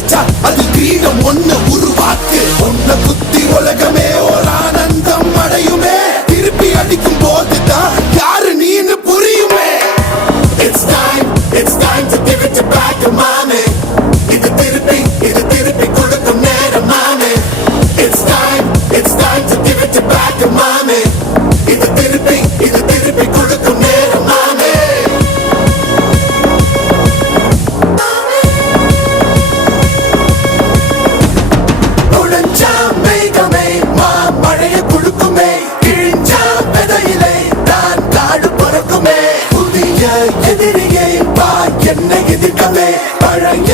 கிடைச்சா அது கிரீடம் ஒண்ணு உருவாக்கு. ஒன்ன குத்தி உலகமே ஒரு ஆனந்தம் அடையுமே. திருப்பி அடிக்கும் போதுதான் யாரு நீன்னு புரியுமே. It's time to give it back to mommy. இது திருப்பி கொடுக்கும் நேரம் மாமே. It's time to give it back to mommy. இது திருப்பி கொடுக்கும் நேரம் மாமே. நுழைஞ்சா மேகமே மழைய கொடுக்குமே. கிழிஞ்சா விதையிலே தான் காடு பிறக்குமே. புதிய எதிரியை என்ன எதிர்க்கவே பழைய